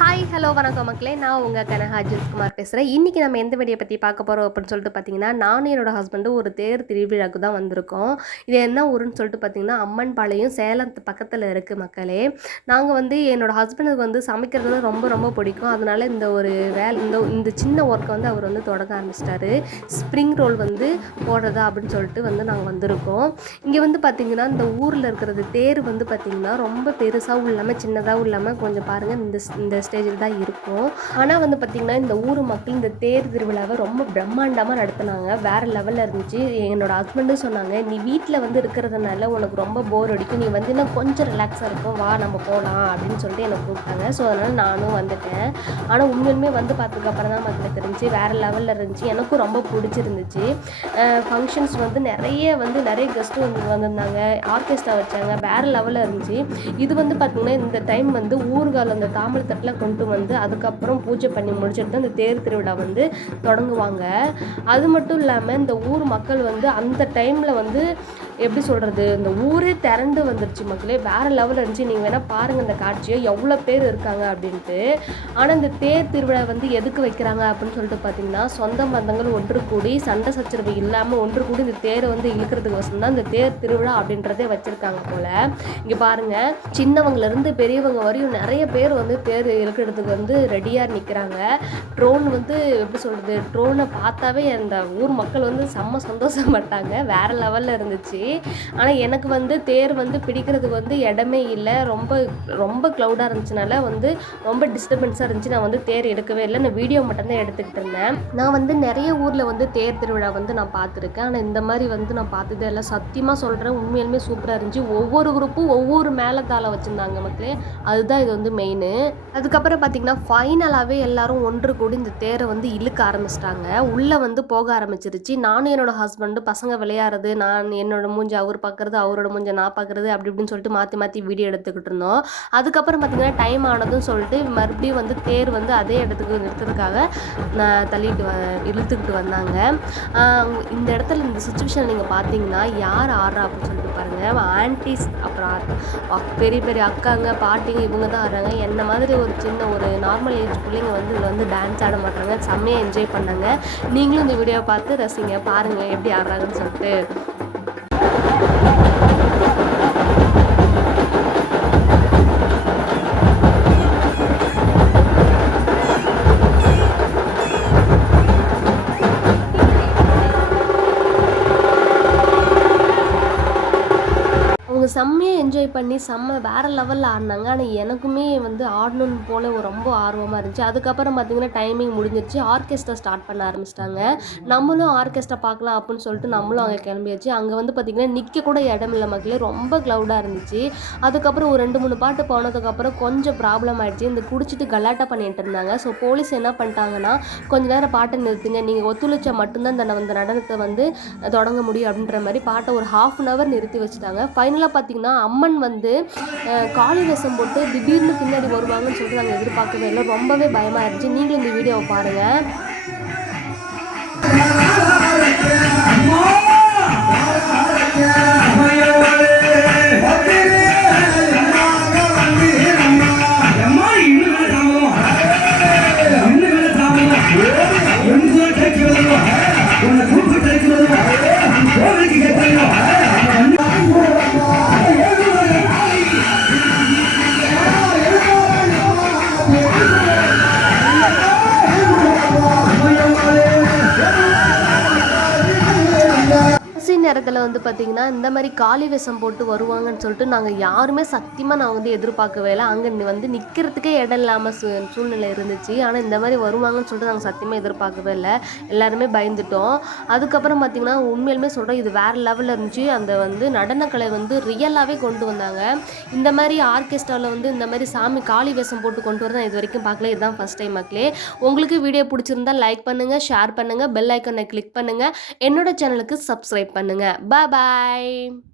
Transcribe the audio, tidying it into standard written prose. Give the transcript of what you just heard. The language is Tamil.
ஹாய் ஹலோ வணக்கம் மக்களே, நான் உங்கள் கனகா ஜில்குமார் பேசுகிறேன். இன்றைக்கி நம்ம எந்த வீடியோ பற்றி பார்க்க போகிறோம் அப்படின்னு சொல்லிட்டு பார்த்தீங்கன்னா, நானும் என்னோடய ஹஸ்பண்டும் ஒரு தேர் திருவிழாவுக்கு தான் வந்திருக்கோம். இது என்ன ஊருன்னு சொல்லிட்டு பார்த்தீங்கன்னா, அம்மன்பாளையம் சேலத்து பக்கத்தில் இருக்குது மக்களே. நாங்கள் வந்து என்னோடய ஹஸ்பண்டுக்கு வந்து சமைக்கிறது ரொம்ப ரொம்ப பிடிக்கும். அதனால இந்த ஒரு இந்த சின்ன ஒர்க்கை வந்து அவர் வந்து தொடங்க ஆரம்பிச்சிட்டாரு. ஸ்ப்ரிங் ரோல் வந்து போடுறதா அப்படின்னு சொல்லிட்டு வந்து நாங்கள் வந்திருக்கோம். இங்கே வந்து பார்த்திங்கன்னா இந்த ஊரில் இருக்கிறது தேர் வந்து பார்த்திங்கன்னா ரொம்ப பெருசாகவும் இல்லாமல் சின்னதாகவும் இல்லாமல் கொஞ்சம் பாருங்கள் இந்த ஸ்டேஜில் தான் இருக்கும். ஆனால் வந்து பார்த்திங்கன்னா இந்த ஊர் மக்கள் இந்த தேர் திருவிழாவை ரொம்ப பிரம்மாண்டமாக நடத்துனாங்க. வேறு லெவலில் இருந்துச்சு. என்னோடய ஹஸ்பண்டும் சொன்னாங்க, நீ வீட்டில் வந்து இருக்கிறதுனால உனக்கு ரொம்ப போர் அடிக்கும், நீ வந்து இன்னும் கொஞ்சம் ரிலாக்ஸாக இருக்கும், வா நம்ம போகலாம் அப்படின்னு சொல்லிட்டு என்னை கூப்பிட்டாங்க. ஸோ அதனால் நானும் வந்துட்டேன். ஆனால் உண்மையுமே வந்து பார்த்ததுக்கப்புறம் தான் மக்களுக்கு தெரிஞ்சு வேறு லெவலில் இருந்துச்சு. எனக்கும் ரொம்ப பிடிச்சிருந்துச்சு. ஃபங்க்ஷன்ஸ் வந்து நிறைய கெஸ்ட்டு வந்திருந்தாங்க. ஆர்கெஸ்ட்ரா வச்சாங்க. வேறு லெவலில் இருந்துச்சு. இது வந்து பார்த்திங்கன்னா இந்த டைம் வந்து ஊர்கால் அந்த தாமிர தட்டில் கொண்டு வந்து அதுக்கப்புறம் பூஜை பண்ணி முடிச்சுட்டு அந்த தேர் திருவிழா வந்து தொடங்குவாங்க. அது மட்டும் இல்லாமல் இந்த ஊர் மக்கள் வந்து அந்த டைமில் வந்து எப்படி சொல்கிறது, இந்த ஊரே திரண்டு வந்துருச்சு மக்களே. வேறு லெவலில் இருந்துச்சு. நீங்கள் வேணால் பாருங்கள் இந்த காட்சியை, எவ்வளோ பேர் இருக்காங்க அப்படின்ட்டு. ஆனால் இந்த தேர் திருவிழா வந்து எதுக்கு வைக்கிறாங்க அப்படின்னு சொல்லிட்டு பார்த்தீங்கன்னா, சொந்த பந்தங்கள் ஒன்று கூடி சண்டை சச்சரவு இல்லாமல் ஒன்று கூடி இந்த தேரை வந்து இழுக்கிறதுக்கு வசம் தான் இந்த தேர் திருவிழா அப்படின்றதே வச்சுருக்காங்க போல். இங்கே பாருங்கள், சின்னவங்கலேருந்து பெரியவங்க வரையும் நிறைய பேர் வந்து தேர் இழுக்கிறதுக்கு வந்து ரெடியாக நிற்கிறாங்க. ட்ரோன் வந்து எப்படி சொல்கிறது, ட்ரோனை பார்த்தாவே அந்த ஊர் மக்கள் வந்து செம்ம சந்தோஷப்பட்டாங்க. வேறு லெவலில் இருந்துச்சு. ஆனால் எனக்கு வந்து தேர் வந்து பிடிக்கிறதுக்கு வந்து இடமே இல்லை. ரொம்ப க்ளவுடாக இருந்துச்சுனால வந்து ரொம்ப டிஸ்டர்பன்ஸாக இருந்துச்சு. நான் வந்து தேர் எடுக்கவே இல்லை. நான் வீடியோ மட்டும்தான் எடுத்துக்கிட்டு இருந்தேன். நான் வந்து நிறைய ஊரில் வந்து தேர் திருவிழா வந்து நான் பார்த்துருக்கேன். ஆனால் இந்த மாதிரி வந்து நான் பார்த்ததே இல்லை. சத்தியமாக சொல்கிறேன், உண்மையிலுமே சூப்பராக இருந்துச்சு. ஒவ்வொரு குரூப்பும் ஒவ்வொரு மேளத்தாள வச்சுருந்தாங்க மக்களே. அதுதான் இது வந்து மெயின். அதுக்கப்புறம் பார்த்திங்கன்னா ஃபைனலாகவே எல்லாரும் ஒன்று கூடி இந்த தேரை வந்து இழுக்க ஆரம்பிச்சிட்டாங்க. உள்ளே வந்து போக ஆரம்பிச்சிருச்சு. நானும் என்னோடய ஹஸ்பண்டு பசங்க விளையாடுறது, நான் என்னோட மூஞ்சி அவர் பார்க்குறது, அவரோட மூஞ்சி நான் பார்க்குறது, அப்படி இப்படின்னு சொல்லிட்டு மாற்றி வீடியோ எடுத்துக்கிட்டு இருந்தோம். அதுக்கப்புறம் பார்த்திங்கன்னா டைம் ஆனதும் சொல்லிட்டு மறுபடியும் வந்து தேர் வந்து அதே இடத்துக்கு நிறுத்துறதுக்காக இழுத்துக்கிட்டு வந்தாங்க. இந்த இடத்துல இந்த சுச்சுவேஷன் நீங்கள் பார்த்தீங்கன்னா யார் ஆடுறா அப்படின்னு சொல்லிட்டு பாருங்கள். ஆன்டிஸ் அப்புறம் பெரிய பெரிய அக்காங்க பாட்டிங்க இவங்க தான் ஆடுறாங்க. என்ன மாதிரி ஒரு சின்ன ஒரு நார்மல் ஏஜ் பிள்ளைங்க வந்து இதில் வந்து டான்ஸ் ஆட மாட்டாங்க. செம்மையாக என்ஜாய் பண்ணாங்க. நீங்களும் இந்த வீடியோவை பார்த்து ரசிங்க, பாருங்கள் எப்படி ஆடுறாங்கன்னு சொல்லிட்டு. அவங்க செம்மையாக என்ஜாய் பண்ணி வேறு லெவலில் ஆடினாங்க. ஆனால் எனக்குமே வந்து ஆடணுன்னு போல் ரொம்ப ஆர்வமாக இருந்துச்சு. அதுக்கப்புறம் பார்த்திங்கன்னா டைமிங் முடிஞ்சிருச்சு. ஆர்கெஸ்ட்ரா ஸ்டார்ட் பண்ண ஆரம்பிச்சிட்டாங்க. நம்மளும் ஆர்கெஸ்ட்ரா பார்க்கலாம் அப்படின்னு சொல்லிட்டு நம்மளும் அங்கே கிளம்பியாச்சு. அங்கே வந்து பார்த்திங்கன்னா நிற்க கூட இடம் இல்லை மக்களே. ரொம்ப க்ளவுடாக இருந்துச்சு. அதுக்கப்புறம் ஒரு 2-3 பாட்டு போனதுக்கப்புறம் கொஞ்சம் ப்ராப்ளம் ஆகிடுச்சு. இந்த குடிச்சிட்டு கலாட்டா பண்ணிகிட்டு இருந்தாங்க. ஸோ போலீஸ் என்ன பண்ணிட்டாங்கன்னா, கொஞ்சம் நேரம் பாட்டை நிறுத்துங்க, நீங்கள் ஒத்துழைச்சா மட்டும்தான் இந்த நடனத்தை வந்து தொடங்க முடியும் அப்படின்ற மாதிரி பாட்டை ஒரு 1/2 hour நிறுத்தி வச்சுட்டாங்க. ஃபைனலாக பார்த்திங்கன்னா அம்மன் வந்து காளி வேஷம் போட்டு திடீர்னு பின்னாடி வருவாங்கன்னு சொல்லிட்டு நாங்கள் எதிர்பார்க்கவே இல்லை. ரொம்பவே பயமாக இருந்துச்சு. நீங்களும் இந்த வீடியோவை பாருங்கள். நேரத்தில் வந்து பார்த்திங்கன்னா இந்த மாதிரி காளி வேஷம் போட்டு வருவாங்கன்னு சொல்லிட்டு நாங்கள் யாருமே சத்தியமாக நான் வந்து எதிர்பார்க்கவே இல்லை. அங்கே வந்து நிற்கிறதுக்கே இடம் இல்லாமல் சூழ்நிலை இருந்துச்சு. ஆனால் இந்த மாதிரி வருவாங்கன்னு சொல்லிட்டு நாங்கள் சத்தியமாக எதிர்பார்க்கவே இல்லை. எல்லாருமே பயந்துட்டோம். அதுக்கப்புறம் பார்த்திங்கன்னா உண்மையிலுமே சொல்கிறோம், இது வேறு லெவலில் இருந்துச்சு. அந்த வந்து நடனக்கலை வந்து ரியலாகவே கொண்டு வந்தாங்க. இந்த மாதிரி ஆர்கெஸ்ட்ராவில் வந்து இந்த மாதிரி சாமி காளி வேஷம் போட்டு கொண்டு வரதான் இது வரைக்கும் பார்க்கல. இதுதான் ஃபஸ்ட் டைம் மக்களே. உங்களுக்கு வீடியோ பிடிச்சிருந்தா லைக் பண்ணுங்கள், ஷேர் பண்ணுங்கள், பெல் ஐக்கனை கிளிக் பண்ணுங்கள், என்னோட சேனலுக்கு சப்ஸ்கிரைப் பண்ணுங்கள். Bye bye.